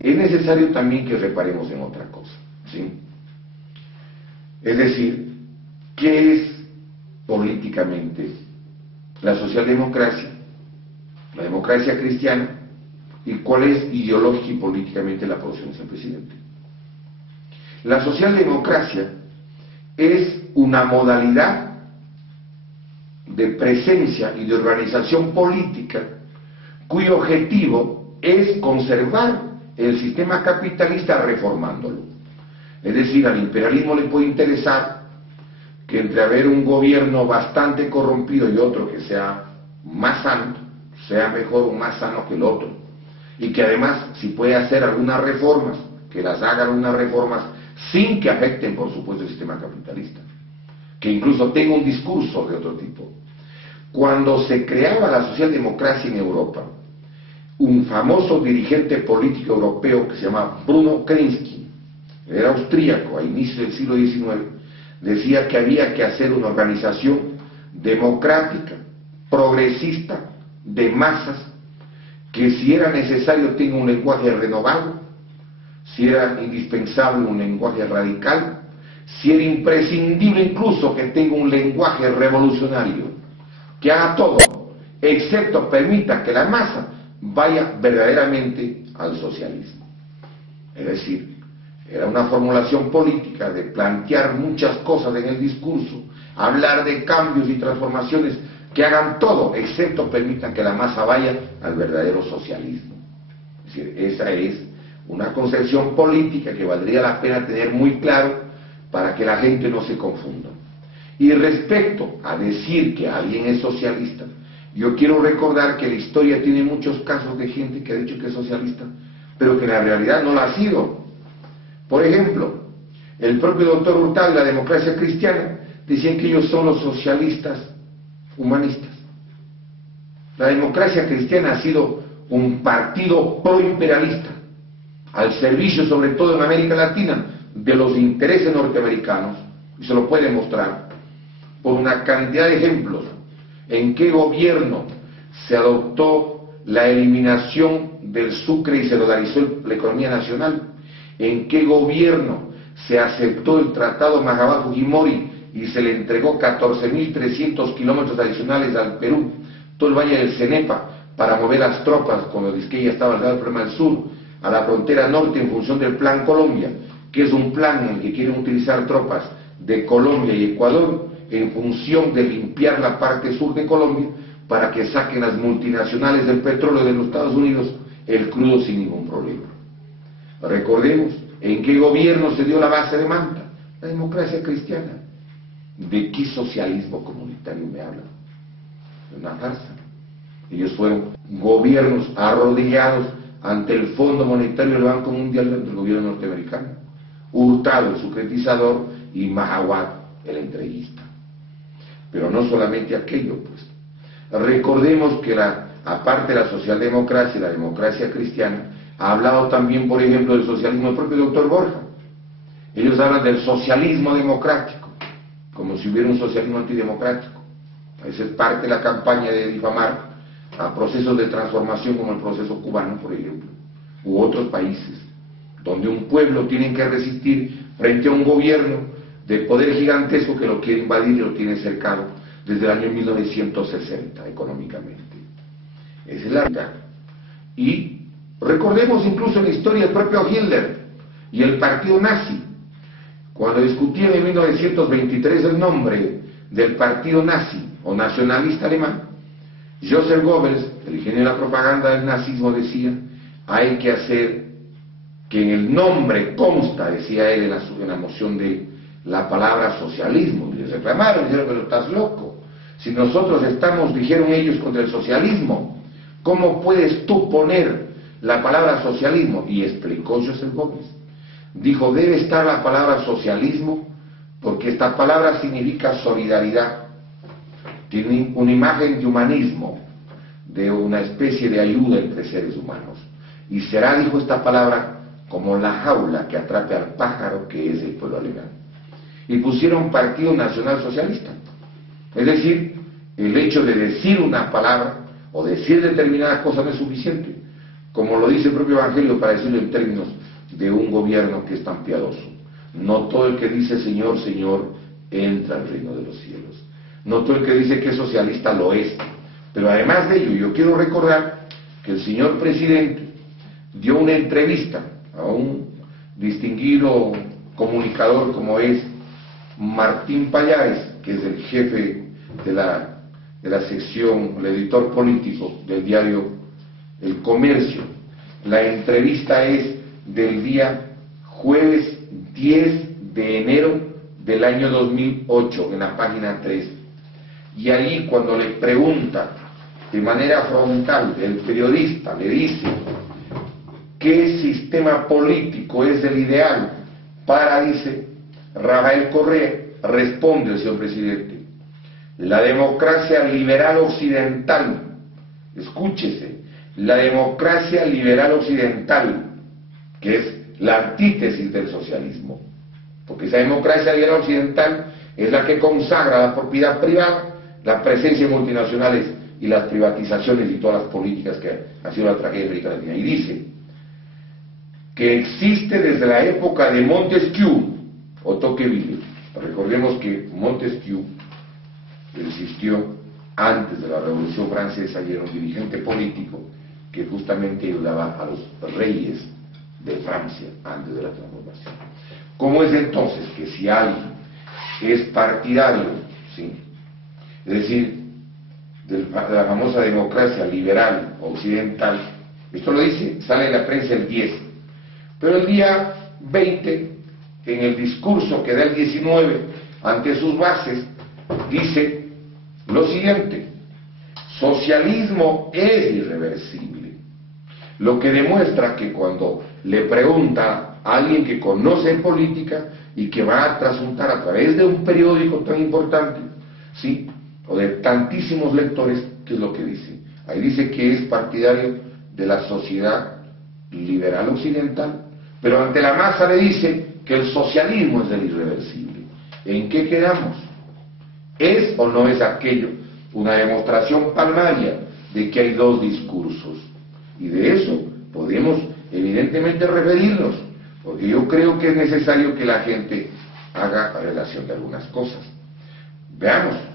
es necesario también que reparemos en otra cosa, ¿sí? Es decir, ¿qué es políticamente la socialdemocracia, la democracia cristiana, y cuál es ideológica y políticamente la posición del presidente? La socialdemocracia es una modalidad de presencia y de organización política cuyo objetivo es conservar el sistema capitalista reformándolo. Es decir, al imperialismo le puede interesar que entre haber un gobierno bastante corrompido y otro que sea más sano, sea mejor o más sano que el otro, y que además si puede hacer algunas reformas, que las haga algunas reformas sin que afecten por supuesto el sistema capitalista, que incluso tenga un discurso de otro tipo. Cuando se creaba la socialdemocracia en Europa, un famoso dirigente político europeo que se llama Bruno Kreisky, era austríaco a inicios del siglo XIX, decía que había que hacer una organización democrática, progresista, de masas, que si era necesario tenga un lenguaje renovado, si era indispensable un lenguaje radical, si era imprescindible incluso que tenga un lenguaje revolucionario, que haga todo, excepto permita que la masa vaya verdaderamente al socialismo. Es decir, era una formulación política de plantear muchas cosas en el discurso, hablar de cambios y transformaciones que hagan todo, excepto permitan que la masa vaya al verdadero socialismo. Es decir, esa es una concepción política que valdría la pena tener muy claro para que la gente no se confunda. Y respecto a decir que alguien es socialista, yo quiero recordar que la historia tiene muchos casos de gente que ha dicho que es socialista, pero que en la realidad no lo ha sido. Por ejemplo, el propio doctor Hurtado y la democracia cristiana decían que ellos son los socialistas humanistas. La democracia cristiana ha sido un partido proimperialista, al servicio sobre todo en América Latina de los intereses norteamericanos, y se lo puede mostrar por una cantidad de ejemplos en qué gobierno se adoptó la eliminación del sucre y se dolarizó la economía nacional, en qué gobierno se aceptó el tratado Majabá-Fujimori y se le entregó 14.300 kilómetros adicionales al Perú, todo el valle del Cenepa, para mover las tropas, cuando Vizquaya estaba al lado del problema del sur, a la frontera norte en función del Plan Colombia, que es un plan en el que quieren utilizar tropas de Colombia y Ecuador en función de limpiar la parte sur de Colombia para que saquen las multinacionales del petróleo de los Estados Unidos el crudo sin ningún problema. Recordemos, ¿en qué gobierno se dio la base de Manta? La democracia cristiana. ¿De qué socialismo comunitario me hablan? Es una farsa. Ellos fueron gobiernos arrodillados ante el Fondo Monetario del Banco Mundial, ante el gobierno norteamericano. Hurtado, el sucretizador, y Mahawat, el entreguista. Pero no solamente aquello, pues. Recordemos que aparte de la socialdemocracia y la democracia cristiana, ha hablado también, por ejemplo, del socialismo el propio doctor Borja. Ellos hablan del socialismo democrático, como si hubiera un socialismo antidemocrático. Esa es parte de la campaña de difamar a procesos de transformación como el proceso cubano, por ejemplo, u otros países, donde un pueblo tiene que resistir frente a un gobierno de poder gigantesco que lo quiere invadir y lo tiene cercado desde el año 1960 económicamente. Esa es la realidad. Y recordemos incluso en la historia el propio Hitler y el partido nazi, cuando discutían en 1923 el nombre del partido nazi o nacionalista alemán, Joseph Goebbels, el ingeniero de la propaganda del nazismo, decía: hay que hacer que en el nombre consta, decía él en la moción de la palabra socialismo. Y les reclamaron, dijeron: pero estás loco, si nosotros estamos, dijeron ellos, contra el socialismo, ¿cómo puedes tú poner la palabra socialismo? Y explicó Joseph Goebbels, dijo: debe estar la palabra socialismo porque esta palabra significa solidaridad, tiene una imagen de humanismo, de una especie de ayuda entre seres humanos, y será, dijo, esta palabra como la jaula que atrape al pájaro que es el pueblo alemán. Y pusieron Partido Nacional Socialista. Es decir, el hecho de decir una palabra o decir determinada cosa no es suficiente. como lo dice el propio Evangelio, para decirlo en términos de un gobierno que es tan piadoso. No todo el que dice Señor, Señor, entra al reino de los cielos. No todo el que dice que es socialista lo es. Pero además de ello, yo quiero recordar que el señor presidente dio una entrevista a un distinguido comunicador como es Martín Pallares, que es el jefe de la sección, el editor político del diario El Comercio. La entrevista es del día jueves 10 de enero del año 2008, en la página 3. Y ahí, cuando le pregunta de manera frontal, el periodista le dice ¿qué sistema político es el ideal para, dice, Rafael Correa? Responde el señor presidente: la democracia liberal occidental. Escúchese, la democracia liberal occidental, que es la antítesis del socialismo, porque esa democracia liberal occidental es la que consagra la propiedad privada, la presencia de multinacionales y las privatizaciones y todas las políticas que ha sido la tragedia de América Latina. Y dice que existe desde la época de Montesquieu o Tocqueville. Recordemos que Montesquieu existió antes de la Revolución Francesa y era un dirigente político que justamente ayudaba a los reyes de Francia antes de la transformación. ¿Cómo es entonces que si alguien es partidario, ¿sí?, es decir, de la famosa democracia liberal occidental, esto lo dice, sale en la prensa el 10, pero el día 20, en el discurso que da el 19, ante sus bases, dice lo siguiente: socialismo es irreversible, lo que demuestra que cuando le pregunta a alguien que conoce política y que va a trasuntar a través de un periódico tan importante, ¿sí?, o de tantísimos lectores, ¿qué es lo que dice? Ahí dice que es partidario de la sociedad liberal occidental, pero ante la masa le dice que el socialismo es el irreversible. ¿En qué quedamos? ¿Es o no es aquello una demostración palmaria de que hay dos discursos? Y de eso podemos evidentemente referirnos, porque yo creo que es necesario que la gente haga relación de algunas cosas. Veamos.